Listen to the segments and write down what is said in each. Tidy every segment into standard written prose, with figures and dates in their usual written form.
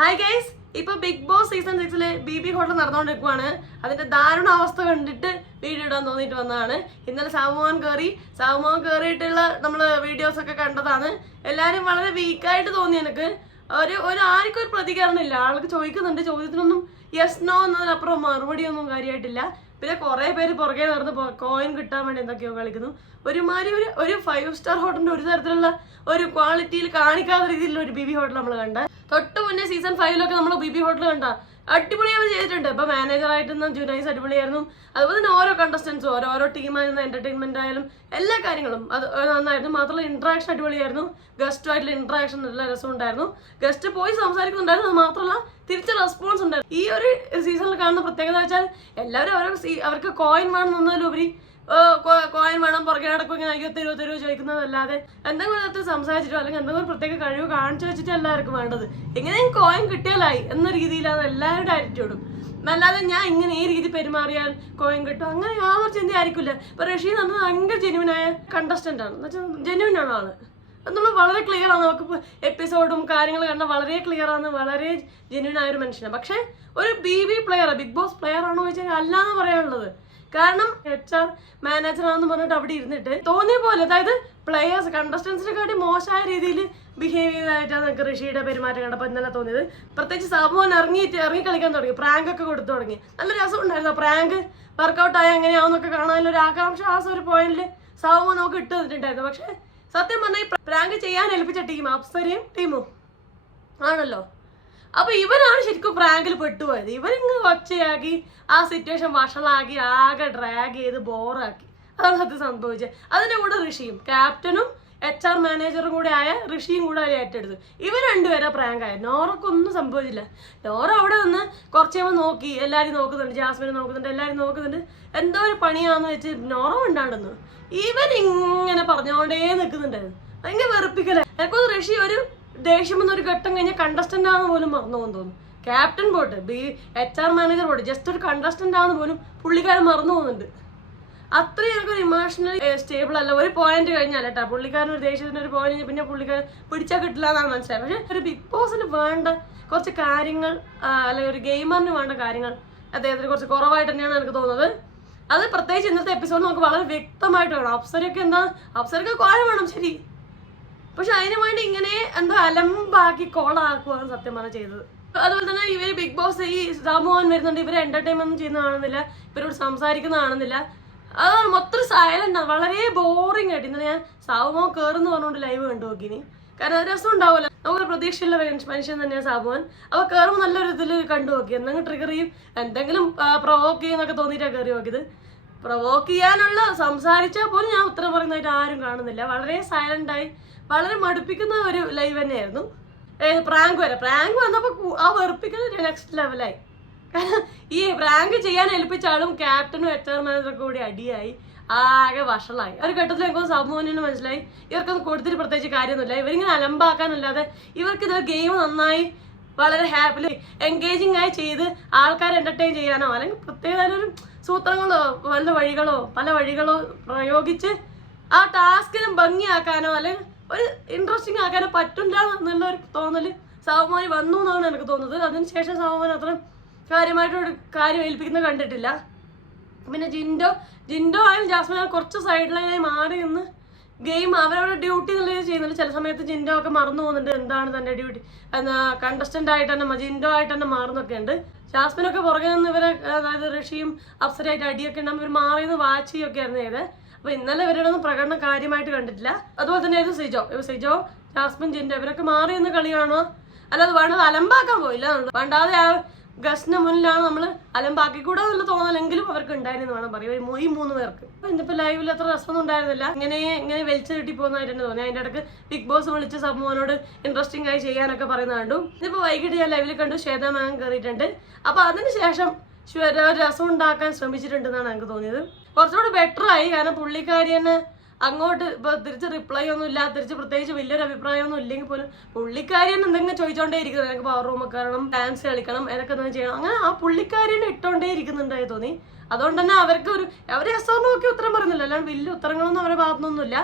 Hi guys, ഇപ്പൊ Bigg Boss season 6 B hotel നടന്നുകൊണ്ടിരിക്കുവാണ്. അതിന്റെ ദാരുണാവസ്ഥ കണ്ടിട്ട് വീഡിയോ ഇടാൻ തോന്നിയിട്ട് വന്നതാണ്. ഇന്നലെ സാവുമോൻ കയറിയിട്ടുള്ള നമ്മള് വീഡിയോസ് ഒക്കെ കണ്ടതാണ്. എല്ലാരും വളരെ വീക്കായിട്ട് തോന്നി. എനിക്ക് ആർക്കും ഒരു പ്രതികരണം ഇല്ല. ആൾക്ക് ചോദിക്കുന്നുണ്ട്, ചോദ്യത്തിനൊന്നും യെസ് നോ എന്നതിനപ്പുറം മറുപടിയൊന്നും കാര്യമായിട്ടില്ല. പിന്നെ കുറെ പേര് പുറകെ നടന്ന് കോയിൻ കിട്ടാൻ വേണ്ടി എന്തൊക്കെയോ കളിക്കുന്നു. ഒരുമാതിരി ഒരു 5 സ്റ്റാർ ഹോട്ടലിന്റെ ഒരു തരത്തിലുള്ള ഒരു ക്വാളിറ്റിയിൽ കാണിക്കാത്ത രീതിയിലുള്ള ഒരു ബി ഹോട്ടൽ നമ്മൾ കണ്ട. തൊട്ട് മുന്നേ സീസൺ 5 നമ്മൾ ബി ഹോട്ടൽ കണ്ട അടിപൊളിയായി ചെയ്തിട്ടുണ്ട്. ഇപ്പൊ മാനേജറായിട്ട് ജുനൈസ് അടിപൊളിയായിരുന്നു. അതുപോലെ തന്നെ ഓരോ കണ്ടസ്റ്റൻസും ഓരോ ടീമായിരുന്ന എന്റർടൈൻമെന്റ് ആയാലും എല്ലാ കാര്യങ്ങളും അത് നന്നായിരുന്നു. മാത്രമല്ല ഇന്ററാക്ഷൻ അടിപൊളിയായിരുന്നു. ഗസ്റ്റുമായിട്ടുള്ള ഇന്ററാക്ഷൻ നല്ല രസമുണ്ടായിരുന്നു. ഗസ്റ്റ് പോയി സംസാരിക്കുന്നുണ്ടായിരുന്നു. അത് മാത്രമല്ല തിരിച്ച് റെസ്പോൺസ് ഉണ്ടായിരുന്നു. ഈ ഒരു സീസണിൽ കാണുന്ന പ്രത്യേകത വെച്ചാൽ എല്ലാവരും അവർക്ക് കോയിൻ വേണമെന്നതിലുപരി കോയിൻ വേണം, പുറകെ നടക്കും, ഇങ്ങനെ 20 ചോദിക്കുന്നതല്ലാതെ എന്തെങ്കിലും വിധത്തിൽ സംസാരിച്ചിട്ടോ അല്ലെങ്കിൽ എന്തെങ്കിലും പ്രത്യേക കഴിവ് കാണിച്ചു വെച്ചിട്ട് എല്ലാവർക്കും വേണ്ടത് എങ്ങനെയും കോയിൻ കിട്ടിയാലായി എന്ന രീതിയിലാണ് എല്ലാവരുടെ ആറ്റിറ്റ്യൂഡും. അല്ലാതെ ഞാൻ ഇങ്ങനെ ഈ രീതി പെരുമാറിയാൽ കോയിൻ കിട്ടും അങ്ങനെ യാതൊരു ചിന്ത ആയിരിക്കില്ല. ഇപ്പൊ റഷീദ് നമ്മൾ ഭയങ്കര ജെന്യൂനായ കണ്ടസ്റ്റന്റ് ആണ്. എന്ന് വെച്ചാൽ ജെന്യൂൻ ആണ് ആള്. നമ്മൾ വളരെ ക്ലിയർ ആണ്. നമുക്ക് എപ്പിസോഡും കാര്യങ്ങൾ കണ്ടാൽ വളരെ ക്ലിയർ ആണ്. വളരെ ജെന്യൂൻ ആയ ഒരു മനുഷ്യനാണ്. പക്ഷെ ഒരു പ്ലെയർ, ബിഗ് ബോസ് പ്ലെയർ ആണോ ചോദിച്ചാൽ അല്ലാന്ന് പറയാനുള്ളത്. കാരണം HR മാനേജറാണെന്ന് പറഞ്ഞിട്ട് അവിടെ ഇരുന്നിട്ട് തോന്നിയ പോലെ, അതായത് പ്ലെയേഴ്സ് കണ്ടസ്റ്റൻസിനെ കാട്ടി മോശമായ രീതിയിൽ ബിഹേവ് ചെയ്തതായിട്ടാണ് നമുക്ക് ഋഷിയുടെ പെരുമാറ്റം കണ്ടപ്പോൾ ഇന്നലെ തോന്നിയത്. പ്രത്യേകിച്ച് സാബുമോൻ ഇറങ്ങി കളിക്കാൻ തുടങ്ങി, പ്രാങ്ക് ഒക്കെ കൊടുത്തു തുടങ്ങി. നല്ല രസം ഉണ്ടായിരുന്നു. പ്രാങ്ക് വർക്കൗട്ടായ എങ്ങനെയാവുന്നൊക്കെ കാണാനൊരു ആകാംക്ഷ ഒരു പോയിന്റിൽ സാബുമോൻ നമുക്ക് ഇട്ട് തന്നിട്ടുണ്ടായിരുന്നു. പക്ഷെ സത്യം പറഞ്ഞാൽ ഈ പ്രാങ്ക് ചെയ്യാൻ ഏൽപ്പിച്ച ടീം അപ്സരയും ടീമും ആണല്ലോ. അപ്പൊ ഇവരാണ് ശരിക്കും പ്രാങ്കിൽ പെട്ടുപോയത്. ഇവരിങ്ങ് ഒച്ചയാക്കി ആ സിറ്റുവേഷൻ വഷളാക്കി ആകെ ഡ്രാഗ് ചെയ്ത് ബോറാക്കി. അതാണ് സത്യം സംഭവിച്ചത്. അതിന്റെ കൂടെ ഋഷിയും ക്യാപ്റ്റനും HR മാനേജറും കൂടെ ആയ ഋഷിയും കൂടെ ഏറ്റെടുത്തു. ഇവർ രണ്ടുപേരെ പ്രാങ്കായ. നോറക്കൊന്നും സംഭവിച്ചില്ല. നോറ അവിടെ നിന്ന് കുറച്ച് കഴിയുമ്പോൾ നോക്കി, എല്ലാവരും നോക്കുന്നുണ്ട്, ജാസ്മിനെ നോക്കുന്നുണ്ട്, എല്ലാവരും നോക്കുന്നുണ്ട്. എന്തോ ഒരു പണിയാന്ന് വെച്ച് നോറ ഉണ്ടാടുന്നു. ഇവരിങ്ങനെ പറഞ്ഞോണ്ടേ നിൽക്കുന്നുണ്ടായിരുന്നു. ഭയങ്കര വെറുപ്പിക്കല. എനിക്കൊന്ന് ഋഷി ഒരു ദേഷ്യം എന്നൊരു ഘട്ടം കഴിഞ്ഞ കണ്ടസ്റ്റന്റ് ആണെന്ന് പോലും മറന്നു പോകുന്നു തോന്നുന്നു. Captain pot, HR manager pot, just ഒരു കണ്ടസ്റ്റന്റ് ആണെന്ന് പോലും പുള്ളിക്കാരൻ മറന്നു പോകുന്നുണ്ട്. അത്രയും എനിക്കൊരു ഇമോഷണലി സ്റ്റേബിൾ അല്ല. ഒരു പോയിന്റ് കഴിഞ്ഞാൽ കേട്ടോ പുള്ളിക്കാരൻ ഒരു ദേഷ്യത്തിന് ഒരു പോയിന്റ് പിന്നെ പുള്ളിക്കാരൻ പിടിച്ചാൽ കിട്ടില്ല എന്നാണ് മനസ്സിലായത്. പക്ഷെ ഒരു ബിഗ് ബോസിന് വേണ്ട കുറച്ച് കാര്യങ്ങൾ, അല്ലെങ്കിൽ ഒരു ഗെയിമറിന് വേണ്ട കാര്യങ്ങൾ അദ്ദേഹത്തിന് കുറച്ച് കുറവായിട്ട് തന്നെയാണ് എനിക്ക് തോന്നുന്നത്. അത് പ്രത്യേകിച്ച് ഇന്നത്തെ എപ്പിസോഡ് നമുക്ക് വളരെ വ്യക്തമായിട്ട് വേണം. അപ്സരക്ക് കോഴ വേണം, ശരി, പക്ഷെ അതിനു വേണ്ടി ഇങ്ങനെ എന്തോ അലമ്പാക്കി കോളാക്കുകയാണ് സത്യം പറഞ്ഞാൽ ചെയ്തത്. അതുപോലെ തന്നെ ഇവര് ബിഗ് ബോസ് ഈ സാമൂഹൻ വരുന്നുണ്ട്, ഇവര് എന്റർടൈൻമെന്റ് ചെയ്യുന്ന കാണുന്നില്ല, ഇവരോട് സംസാരിക്കുന്ന കാണുന്നില്ല. അതാണ് മൊത്തം സൈലന്റ് ആണ്, വളരെ ബോറിംഗ് ആയിട്ട്. ഇന്നലെ ഞാൻ സാബുമോൻ കയറുന്ന പറഞ്ഞുകൊണ്ട് ലൈവ് കണ്ടു നോക്കിനി. കാരണം അത് രസം ഉണ്ടാവില്ല. നമുക്കൊരു പ്രതീക്ഷയുള്ള മനുഷ്യൻ തന്നെയാണ് സാബുമോൻ. അപ്പൊ കയറുമ്പോൾ നല്ലൊരു ഇതിൽ കണ്ടു നോക്കി. എന്തെങ്കിലും ട്രിഗർ ചെയ്യും, എന്തെങ്കിലും പ്രൊവോക്ക് ചെയ്യുന്നൊക്കെ തോന്നിയിട്ടാണ് കയറി നോക്കിയത്. പ്രൊവോക്ക് ചെയ്യാനുള്ള സംസാരിച്ചാൽ പോലും ഞാൻ ഉത്തരം പറയുന്നതായിട്ട് ആരും കാണുന്നില്ല. വളരെ സൈലന്റായി വളരെ മടുപ്പിക്കുന്ന ഒരു ലൈവ് തന്നെയായിരുന്നു. പ്രാങ്ക് വന്നപ്പോൾ ആ വെറുപ്പിക്കുന്ന നെക്സ്റ്റ് ലെവലായി. കാരണം ഈ പ്രാങ്ക് ചെയ്യാൻ ഏൽപ്പിച്ച ആളും ക്യാപ്റ്റനും HR മാനേജറും കൂടി അടിയായി ആകെ വഷളായി. ഒരു ഘട്ടത്തിൽ എനിക്ക് സാബുമോനിന് മനസ്സിലായി ഇവർക്കൊന്നും കൊടുത്തിട്ട് പ്രത്യേകിച്ച് കാര്യമൊന്നുമില്ല. ഇവരിങ്ങനെ അലമ്പാക്കാനല്ലാതെ ഇവർക്ക് ഇത് ഗെയിം നന്നായി വളരെ ഹാപ്പിലി എൻഗേജിങ് ആയി ചെയ്ത് ആൾക്കാരെ എന്റർടൈൻ ചെയ്യാനോ അല്ലെങ്കിൽ പ്രത്യേക ഒരു സൂത്രങ്ങളോ പല വഴികളോ പ്രയോഗിച്ച് ആ ടാസ്കിനും ഭംഗിയാക്കാനോ അല്ലെങ്കിൽ ഒരു ഇൻട്രസ്റ്റിംഗ് ആക്കാനോ പറ്റില്ല എന്നുള്ള ഒരു തോന്നല് സാബുമോന് വന്നു എന്നാണ് എനിക്ക് തോന്നുന്നത്. അതിനുശേഷം സാബുമോൻ അത്ര കാര്യമായിട്ടൊരു കാര്യം ഏൽപ്പിക്കുന്നത് കണ്ടിട്ടില്ല. പിന്നെ ജിൻഡോ ആയാലും ജാസ്മിൻ കുറച്ച് സൈഡ് ലൈനായി മാറി നിന്ന് ഗെയിം അവരവരുടെ ഡ്യൂട്ടി എന്നുള്ളത് ചെയ്യുന്നുണ്ട്. ചില സമയത്ത് ജിൻഡോ ഒക്കെ മറന്നു പോകുന്നുണ്ട് എന്താണ് തന്റെ ഡ്യൂട്ടി, കണ്ടസ്റ്റന്റ് ആയിട്ട് തന്നെ ജിൻഡോ ആയിട്ട് തന്നെ മാറുന്നൊക്കെ ഉണ്ട്. ജാസ്മിനൊക്കെ പുറകെ നിന്ന് ഇവരെ, അതായത് ഋഷിയും അപ്സരയായിട്ട് അടിയൊക്കെ ഉണ്ടാകുമ്പോൾ ഇവർ മാറി നിന്ന് വാച്ച് ചെയ്യുകയൊക്കെ ആയിരുന്നു ചെയ്തത്. അപ്പൊ ഇന്നലെ ഇവരുടെ ഒന്നും പ്രകടനം കാര്യമായിട്ട് കണ്ടിട്ടില്ല. അതുപോലെ തന്നെ സിജോ, ജാസ്മിൻ, ജിൻഡോ ഇവരൊക്കെ മാറി നിന്ന് കളി കാണുക. അല്ലാതെ വേണ്ടത് അലമ്പാക്കാൻ പോയില്ല. വേണ്ടാതെ ആ ഗസ്റ്റിന് മുന്നിലാണ് നമ്മൾ അലമ്പാക്കിക്കൂടാ എന്നുള്ള തോന്നലെങ്കിലും അവർക്ക് ഉണ്ടായിരുന്നു വേണം പറയും, ഈ 3 പേർക്ക്. ഇന്നിപ്പോ ലൈവിൽ അത്ര രസമൊന്നും ഉണ്ടായിരുന്നില്ല. ഇങ്ങനെ വലിച്ചു കിട്ടി പോകുന്നതായിട്ട് തന്നെ തോന്നി. അതിന്റെ ഇടയ്ക്ക് ബിഗ് ബോസ് വിളിച്ച് സാബുമോനോട് ഇൻട്രസ്റ്റിംഗ് ആയി ചെയ്യാനൊക്കെ പറയുന്ന കണ്ടു. ഇതിപ്പോ വൈകിട്ട് ഞാൻ ലൈവിൽ കണ്ടു ശ്വേത മാം കയറിയിട്ടുണ്ട്. അപ്പൊ അതിനുശേഷം രസം ഉണ്ടാക്കാൻ ശ്രമിച്ചിട്ടുണ്ടെന്നാണ് എനിക്ക് തോന്നിയത്. കുറച്ചുകൂടി ബെറ്റർ ആയി. കാരണം പുള്ളിക്കാരി തന്നെ അങ്ങോട്ട് ഇപ്പൊ തിരിച്ച് റിപ്ലൈ ഒന്നും ഇല്ല, തിരിച്ച് പ്രത്യേകിച്ച് വലിയൊരു അഭിപ്രായമൊന്നും ഇല്ലെങ്കിൽ പോലും പുള്ളിക്കാരി തന്നെ എന്തെങ്കിലും ചോദിച്ചോണ്ടേ ഇരിക്കുന്നത്. എനിക്ക് പവർ റൂമൊക്കെ കയറണം, ഡാൻസ് കളിക്കണം, എനക്ക് എന്തെങ്കിലും ചെയ്യണം, അങ്ങനെ ആ പുള്ളിക്കാരിനെ ഇട്ടോണ്ടേ ഇരിക്കുന്നുണ്ടായി തോന്നി. അതുകൊണ്ട് തന്നെ അവർക്ക് അവര് എസ് നോക്കി ഉത്തരം പറയുന്നില്ല, അല്ലാണ്ട് വലിയ ഉത്തരങ്ങളൊന്നും അവരുടെ ഭാഗത്തുനിന്നൊന്നുമില്ല.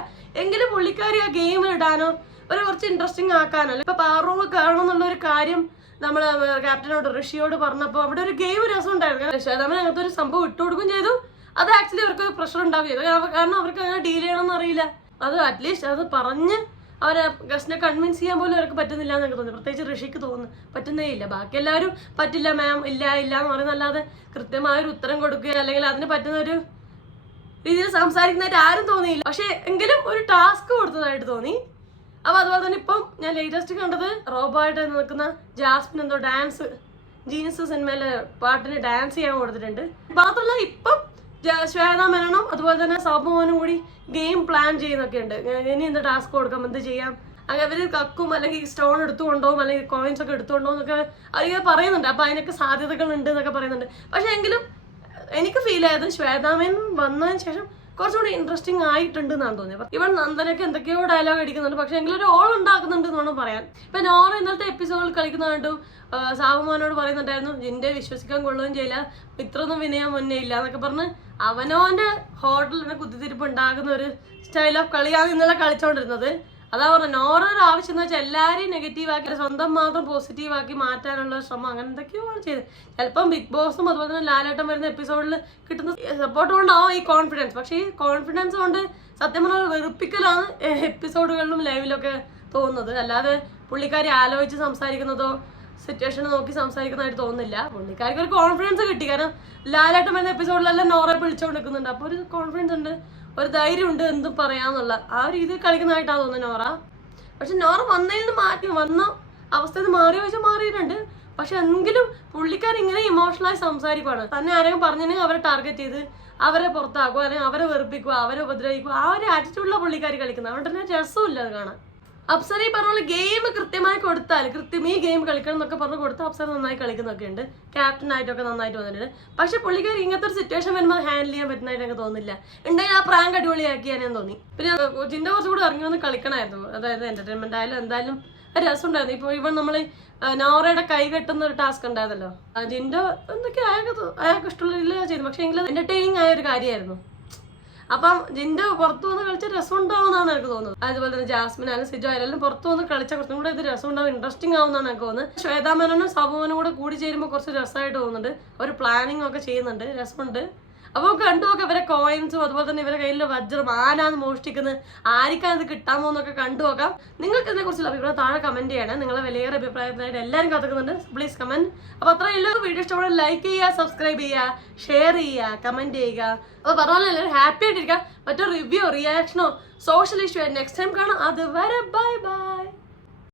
എങ്കിലും പുള്ളിക്കാരി ആ ഗെയിം ഇടാനോ കുറച്ച് ഇൻട്രസ്റ്റിംഗ് ആക്കാനോ, ഇപ്പൊ പവർ റൂം കയറണം എന്നുള്ള ഒരു കാര്യം നമ്മള് ക്യാപ്റ്റനോട് ഋഷിയോട് പറഞ്ഞപ്പോൾ അവിടെ ഒരു ഗെയിം രസം ഉണ്ടായിരുന്നു. ശ്വേതാമൻ അങ്ങനത്തെ ഒരു സംഭവം ഇട്ടുകൊടുക്കുകയും ചെയ്തു. അത് ആക്ച്വലി അവർക്ക് പ്രഷർ ഉണ്ടാവുകയും ചെയ്തു. കാരണം അവർക്ക് അങ്ങനെ ഡീൽ ചെയ്യണമെന്ന് അറിയില്ല. അത് അറ്റ്ലീസ്റ്റ് അത് പറഞ്ഞ് അവരെ ഗസ്റ്റിനെ കൺവിൻസ് ചെയ്യാൻ പോലും അവർക്ക് പറ്റുന്നില്ല എന്നൊക്കെ തോന്നി. പ്രത്യേകിച്ച് ഋഷിക്ക് തോന്നുന്നു പറ്റുന്നേ ഇല്ല. ബാക്കി എല്ലാവരും പറ്റില്ല മാം, ഇല്ല എന്ന് പറയുന്നല്ലാതെ കൃത്യമായൊരു ഉത്തരം കൊടുക്കുക അല്ലെങ്കിൽ അതിന് പറ്റുന്ന ഒരു രീതിയിൽ സംസാരിക്കുന്നതായിട്ട് ആരും തോന്നിയില്ല. പക്ഷെ എങ്കിലും ഒരു ടാസ്ക് കൊടുത്തതായിട്ട് തോന്നി. അപ്പൊ അതുപോലെ തന്നെ ഇപ്പം ഞാൻ ലേറ്റസ്റ്റ് കണ്ടത് റോബോയായിട്ട് നിൽക്കുന്ന ജാസ്മിൻ എന്തോ ഡാൻസ് ജീൻസ് സിനിമയിലെ പാട്ടിന് ഡാൻസ് ചെയ്യാൻ കൊടുത്തിട്ടുണ്ട്. മാത്രമല്ല ഇപ്പം ശ്വേതാ മേനോനും അതുപോലെ തന്നെ സാബുമോനും കൂടി ഗെയിം പ്ലാൻ ചെയ്യുന്നൊക്കെ ഉണ്ട്. ഇനി എന്ത് ടാസ്ക് കൊടുക്കാം, എന്ത് ചെയ്യാം, അങ്ങനെ അവര് കക്കും അല്ലെങ്കിൽ സ്റ്റോൺ എടുത്തുകൊണ്ടോവും അല്ലെങ്കിൽ കോയിൻസ് ഒക്കെ എടുത്തുകൊണ്ടോവും എന്നൊക്കെ അവരിങ്ങനെ പറയുന്നുണ്ട്. അപ്പൊ അതിനൊക്കെ സാധ്യതകൾ ഉണ്ട് എന്നൊക്കെ പറയുന്നുണ്ട്. പക്ഷെ എങ്കിലും എനിക്ക് ഫീൽ ആയത് ശ്വേതാമേൻ വന്നതിന് ശേഷം കുറച്ചുകൂടി ഇൻട്രസ്റ്റിംഗ് ആയിട്ടുണ്ട് എന്നാണ് തോന്നിയത്. ഇവൻ നന്ദനൊക്കെ എന്തൊക്കെയോ ഡയലോഗ് അടിക്കുന്നുണ്ട്, പക്ഷെ എങ്കിലും ഒരു ഓൾ ഉണ്ടാക്കുന്നുണ്ട് എന്ന് വേണം പറയാൻ. ഇപ്പൊ നോറ ഇന്നലത്തെ എപ്പിസോഡിൽ കളിക്കുന്ന കണ്ടു സാബുമോനോട് പറയുന്നുണ്ടായിരുന്നു ജിന്റെ വിശ്വസിക്കാൻ കൊള്ളുകയും ചെയ്യില്ല, ഇത്രയൊന്നും വിനയം മുന്നേ ഇല്ല എന്നൊക്കെ പറഞ്ഞ് അവനോന്റെ ഹോട്ടലിന് കുത്തിത്തിരിപ്പ് ഉണ്ടാകുന്ന ഒരു സ്റ്റൈൽ ഓഫ് കളിയാണ് ഇന്നലെ കളിച്ചോണ്ടിരുന്നത്. അതാ പറഞ്ഞ നോറ ഒരു ആവശ്യം എന്ന് വെച്ചാൽ എല്ലാവരെയും നെഗറ്റീവ് ആക്കി സ്വന്തം മാത്രം പോസിറ്റീവ് ആക്കി മാറ്റാനുള്ള ശ്രമം അങ്ങനെ എന്തൊക്കെയോ ചെയ്ത്. ചിലപ്പം ബിഗ് ബോസും അതുപോലെ തന്നെ ലാലേട്ടൻ വരുന്ന എപ്പിസോഡിൽ കിട്ടുന്ന സപ്പോർട്ട് കൊണ്ടാവും ഈ കോൺഫിഡൻസ്. പക്ഷേ ഈ കോൺഫിഡൻസ് കൊണ്ട് സത്യം പറഞ്ഞാൽ വെറുപ്പിക്കലാണ് എപ്പിസോഡുകളിലും ലൈവിലൊക്കെ തോന്നുന്നത്. അല്ലാതെ പുള്ളിക്കാരി ആലോചിച്ച് സംസാരിക്കുന്നതോ സിറ്റുവേഷൻ നോക്കി സംസാരിക്കുന്നതായിട്ട് തോന്നുന്നില്ല. പുള്ളിക്കാർക്ക് ഒരു കോൺഫിഡൻസ് കിട്ടി. കാരണം ലാലേട്ടൻ വരുന്ന എപ്പിസോഡിലെല്ലാം നോറെ വിളിച്ചുകൊണ്ട് നിൽക്കുന്നുണ്ട്. അപ്പോൾ ഒരു കോൺഫിഡൻസ് ഉണ്ട്, ഒരു ധൈര്യം ഉണ്ട് എന്തും പറയാന്നുള്ള ആ ഒരു രീതിയിൽ കളിക്കുന്നതായിട്ടാണ് തോന്നുന്നത് നോറ. പക്ഷെ നോറ വന്നതിൽ നിന്ന് മാറ്റി വന്ന അവസ്ഥയിൽ മാറി വെച്ചാൽ മാറിയിട്ടുണ്ട്. പക്ഷെ എങ്കിലും പുള്ളിക്കാർ ഇങ്ങനെ ഇമോഷണലായി സംസാരിക്കുവാണ്. തന്നെ ആരെങ്കിലും പറഞ്ഞിട്ടുണ്ടെങ്കിൽ അവരെ ടാർഗറ്റ് ചെയ്ത് അവരെ പുറത്താക്കുക അല്ലെങ്കിൽ അവരെ വെറുപ്പിക്കുക, അവരെ ഉപദ്രവിക്കുക, ആ ഒരു ആറ്റിറ്റ്യൂഡിലുള്ള പുള്ളിക്കാർ കളിക്കുന്നത്. അതുകൊണ്ട് തന്നെ രസമില്ല അത് കാണാൻ. അപ്സര ഈ പറഞ്ഞ പോലെ ഗെയിം കൃത്യമായി കൊടുത്താൽ ഈ ഗെയിം കളിക്കണം എന്നൊക്കെ പറഞ്ഞ് കൊടുത്താൽ അപ്സര നന്നായി കളിക്കുന്നൊക്കെ ഉണ്ട്. ക്യാപ്റ്റൻ ആയിട്ടൊക്കെ നന്നായിട്ട് വന്നിട്ടുണ്ട്. പക്ഷെ പുള്ളിക്കാർ ഇങ്ങനത്തെ ഒരു സിറ്റുവേഷൻ വരുമ്പോൾ ഹാൻഡിൽ ചെയ്യാൻ പറ്റുന്നതായിട്ട് എനിക്ക് തോന്നുന്നില്ല. ഉണ്ടെങ്കിൽ ആ പ്രാങ്ക് അടിപൊളിയാക്കിയാനേ തോന്നി. പിന്നെ ജിന്റെ കുറച്ചുകൂടി ഇറങ്ങി വന്ന് കളിക്കണമായിരുന്നു. അതായത് എന്റർടൈൻമെന്റ് ആയാലും എന്തായാലും രസം ഉണ്ടായിരുന്നു. ഇപ്പോൾ ഇവൻ നമ്മൾ നോറയുടെ കൈ കെട്ടുന്ന ഒരു ടാസ്ക് ഉണ്ടായിരുന്നല്ലോ, ജിന്റെ എന്തൊക്കെ അയാൾക്ക് ഇഷ്ടമുള്ള ചെയ്തു. പക്ഷെ എങ്കിലും എന്റർടൈനിങ് ആയ ഒരു കാര്യമായിരുന്നു. അപ്പം ജിന്റെ പുറത്തു വന്ന് കളിച്ച രസം ഉണ്ടാവുമെന്നാണ് എനിക്ക് തോന്നുന്നത്. അതുപോലെ തന്നെ ജാസ്മിൻ ആയാലും സിജോ ആയാലും പുറത്തു വന്ന് കളിച്ച കുറച്ചും കൂടെ ഇത് രസം ഉണ്ടാവും, ഇൻട്രസ്റ്റിംഗ് ആവുമെന്നാണ് എനിക്ക് തോന്നുന്നത്. ശ്വേതാ മേനോനും സാബുമോനും കൂടെ കൂടി ചേരുമ്പോൾ കുറച്ച് രസമായിട്ട് തോന്നുന്നുണ്ട്. ഒരു പ്ലാനിങ് ഒക്കെ ചെയ്യുന്നുണ്ട്, രസമുണ്ട്. അപ്പോൾ കണ്ടുപോക്കെ ഇവരെ കോയിൻസും അതുപോലെ തന്നെ ഇവരുടെ കയ്യിലെ വജ്രം ആരാന്ന് മോഷ്ടിക്കുന്നത്, ആർക്കാണ് ഇത് കിട്ടാമോ എന്നൊക്കെ കണ്ടുപോക്കാം. നിങ്ങൾക്ക് ഇതിനെക്കുറിച്ചുള്ള അഭിപ്രായം താഴെ കമന്റ് ചെയ്യണം. നിങ്ങളെ വലിയൊരു അഭിപ്രായത്തിനായിട്ട് എല്ലാവരും കാത്തുക്കുന്നുണ്ട്. Please comment. അപ്പോൾ അത്രയും എല്ലാവർക്കും വീഡിയോ ഇഷ്ടപ്പെടുക, ലൈക്ക് ചെയ്യുക, സബ്സ്ക്രൈബ് ചെയ്യുക, ഷെയർ ചെയ്യുക, കമന്റ് ചെയ്യുക. അപ്പോൾ പറഞ്ഞാൽ എല്ലാവരും ഹാപ്പി ആയിട്ടിരിക്കുക. മറ്റൊരു റിവ്യൂ റിയാക്ഷനോ സോഷ്യൽ ഇഷ്യൂ നെക്സ്റ്റ് ടൈം കാണാം. അതുവരെ ബൈ ബൈ.